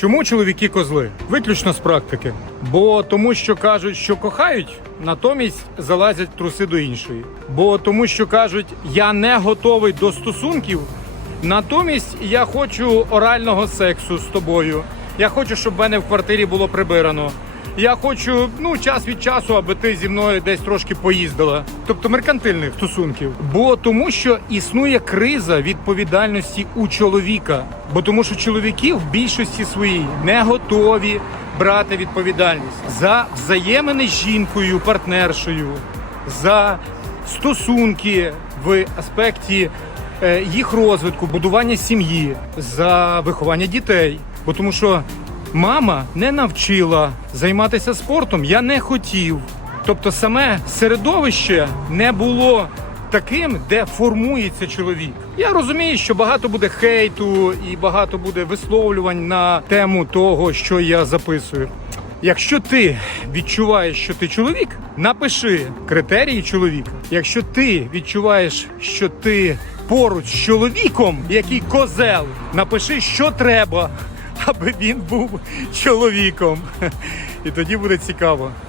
Чому чоловіки козли? Виключно з практики. Бо тому, що кажуть, що кохають, натомість залазять труси до іншої. Бо тому, що кажуть, я не готовий до стосунків, натомість я хочу орального сексу з тобою. Я хочу, щоб в мене в квартирі було прибирано. Я хочу ну час від часу, аби ти зі мною десь трошки поїздила. Тобто меркантильних стосунків. Бо тому, що існує криза відповідальності у чоловіка. Бо тому, що чоловіки в більшості своїй не готові брати відповідальність за взаємини з жінкою, партнершою, за стосунки в аспекті е, їх розвитку, будування сім'ї, за виховання дітей. Бо тому що мама не навчила займатися спортом, я не хотів. Тобто саме середовище не було таким, де формується чоловік. Я розумію, що багато буде хейту і багато буде висловлювань на тему того, що я записую. Якщо ти відчуваєш, що ти чоловік, напиши критерії чоловіка. Якщо ти відчуваєш, що ти поруч з чоловіком, який козел, напиши, що треба, аби він був чоловіком. І тоді буде цікаво.